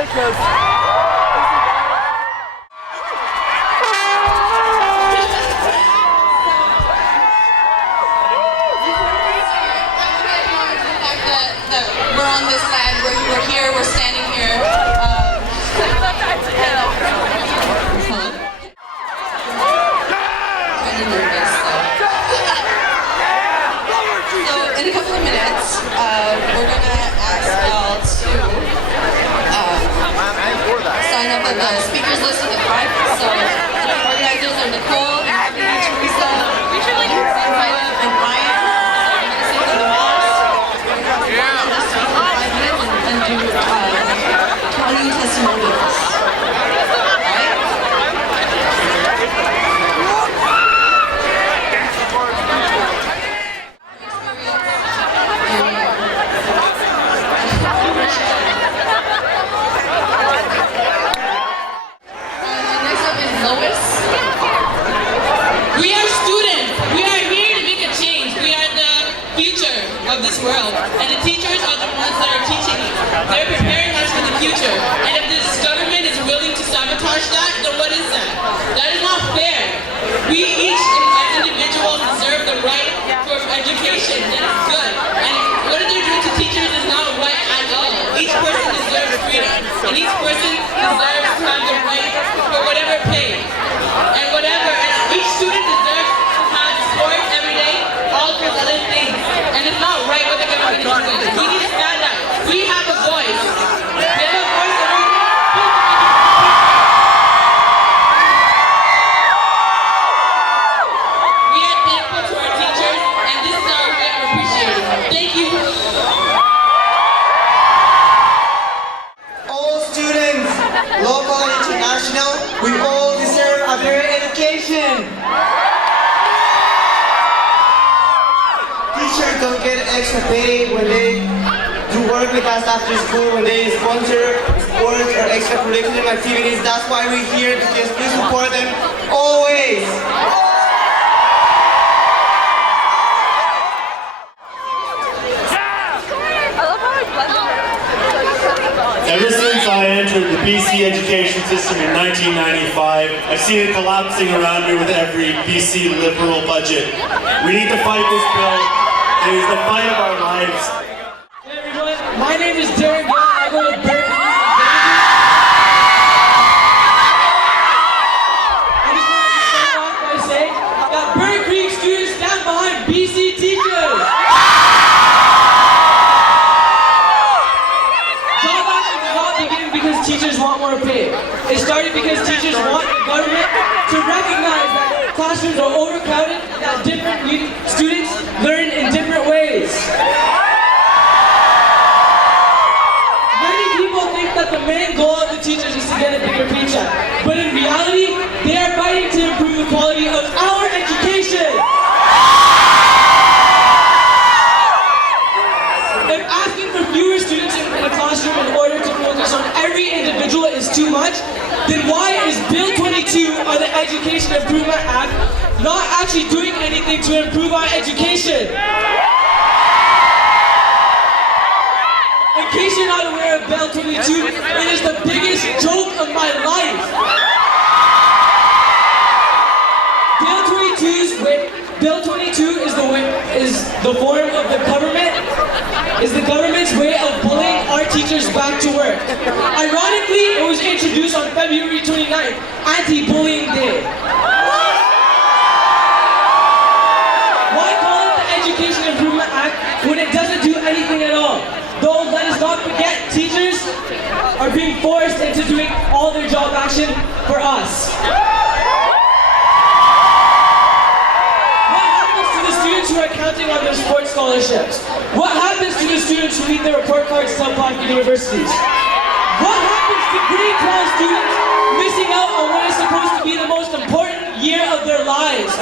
We're on this land, we're here, we're standing here. Kind of nervous, so in a couple of minutes, we're gonna ask y'all to sign up at the speakers list at the front. So the organizers are Nicole, Teresa, and Ryan. And do 20 testimonials. Next up is Lois. We are students. We are here to make a change. We are the future of this world. And the teachers are the ones that are teaching us. They're preparing us for the future. And if this government is willing to sabotage that, then what is that? That is not fair. We each as individuals deserve the right for education. That is good. And what they're doing to teachers is not right at all. Each person deserves freedom. And each person deserves to have the right for whatever pay. And whatever. And each student deserves to have sports every day, all those other things. And it's not right what the government is doing. We need to stand up. We have a voice. We have a voice that we are thankful to our teachers, and this is our way of appreciating them. Thank you. All students, local and international, we all deserve a better education. Teachers don't get extra pay when they do work with us after school, when they sponsor sports or extracurricular activities. That's why we're here, because we support them always. Ever since I entered the BC education system in 1995, I've seen it collapsing around me with every BC Liberal budget. We need to fight this bill. It is the fight of our lives. Hey everyone, my name is Darren Gill. I go to Berkeley. I just want to start off by saying that Berkeley students stand behind BC teachers. Job action did not begin because teachers want more pay. It started because teachers want the government to recognize that classrooms are overcrowded and that different students learn in different ways. Many people think that the main goal of the teachers is to get a bigger paycheck, but in reality, they are fighting to improve the quality of our education. If asking for fewer students in a classroom in order to focus on every individual is too much, then why is Bill 22 of the Education Improvement Act not actually doing anything to improve our education? In case you're not aware of Bill 22, it is the biggest joke of my life. Bill 22 is the form of the government, is the government's way of bullying our teachers back to work. Ironically, it was introduced on February 29th, Anti-Bullying Day. Why call it the Education Improvement Act when it doesn't do anything at all? Though, let us not forget, teachers are being forced into doing all their job action for us. Who are counting on their sports scholarships? What happens to the students who leave their report cards to apply for universities? What happens to grade 12 students missing out on what is supposed to be the most important year of their lives?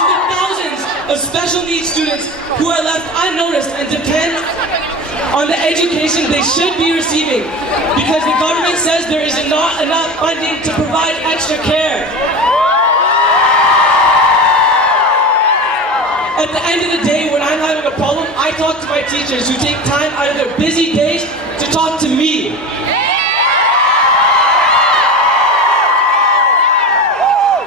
To the thousands of special needs students who are left unnoticed and depend on the education they should be receiving because the government says there is not enough funding to provide extra care. At the end of the day, when I'm having a problem, I I talk to my teachers who take time out of their busy days to talk to me.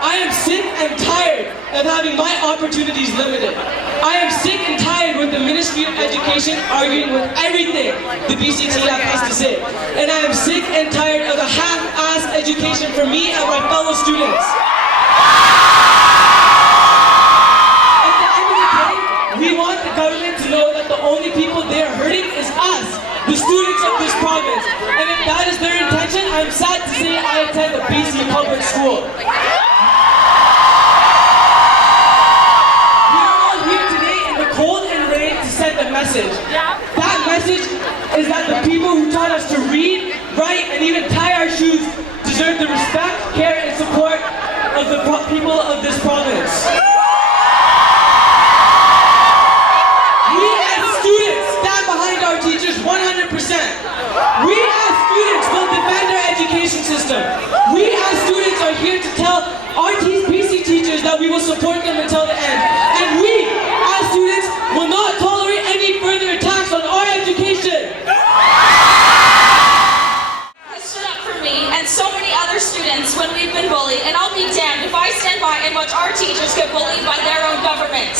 I am sick and tired of having my opportunities limited. I am sick and tired with the Ministry of Education arguing with everything the BCTF has to say. And I am sick and tired of a half-assed education for me and my fellow students. At the end of the day, we want the government to know that the only people they are hurting is us, the students of this province. And if that is their intention, I'm sad to say I attend a BC public school. Cold and rain to send a message. That message is that the people who taught us to read, write, and even tie our shoes deserve the respect, care, and support of the people of this province. We as students stand behind our teachers 100%. We as students will defend our education system. We as students are here to tell our BC teachers that we will support them until the end. And we, as students, will not tolerate any further attacks on our education. Has stood up for me and so many other students when we've been bullied, and I'll be damned if I stand by and watch our teachers get bullied by their own government.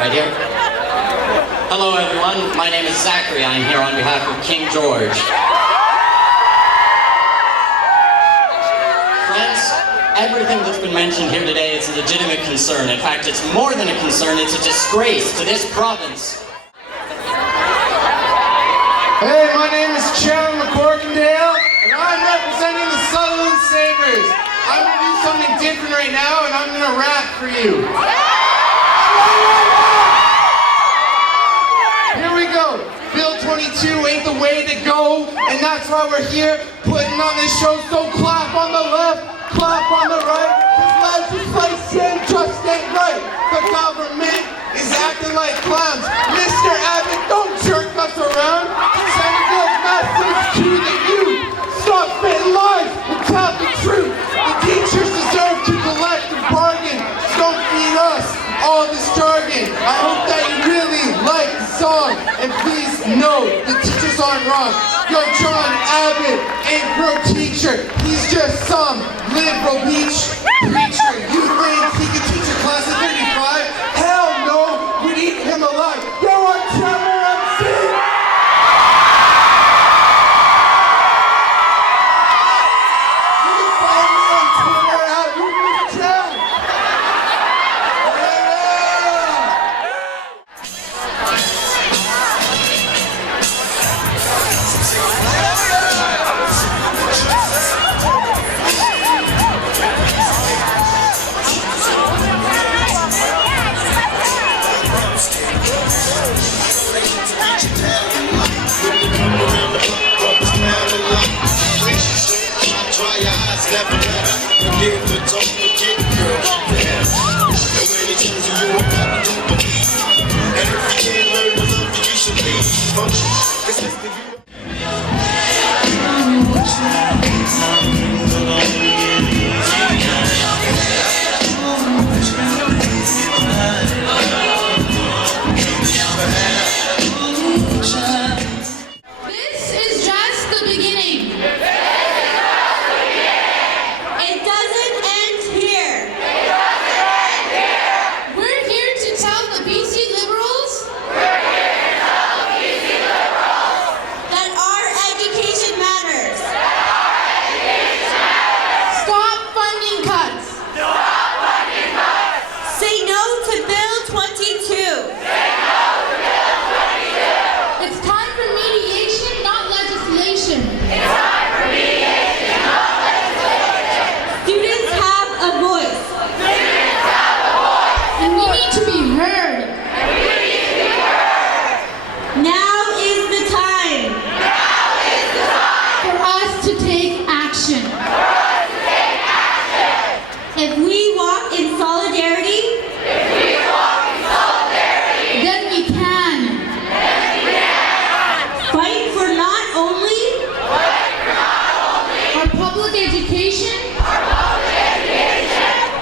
Right here. Hello everyone, my name is Zachary. I'm here on behalf of King George. Friends, everything that's been mentioned here today is a legitimate concern. In fact, it's more than a concern, it's a disgrace to this province. Hey, my name is Sharon McCorkindale, and I'm representing the Sutherland Sabres. I'm going to do something different right now, and I'm going to rap for you. Here we go. Bill 22 ain't the way to go, and that's why we're here putting on this show. So clap on the left, clap on the right, because legislation just ain't right. The government is acting like clowns. Mr. Abbott, don't jerk us around. Send a good message to the youth. Stop spitting lies and tell the truth. The teachers deserve to collect and bargain. Don't feed us all this jargon. I hope that you really like the song. And please know the teachers aren't wrong. Yo, John Abbott ain't pro teacher. He's just some liberal beach preacher. You think he could teach a class of 35? Hell no, we'd eat him alive. Yo, our Trevor MC! You can follow me on Twitter at RubenTown.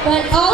but all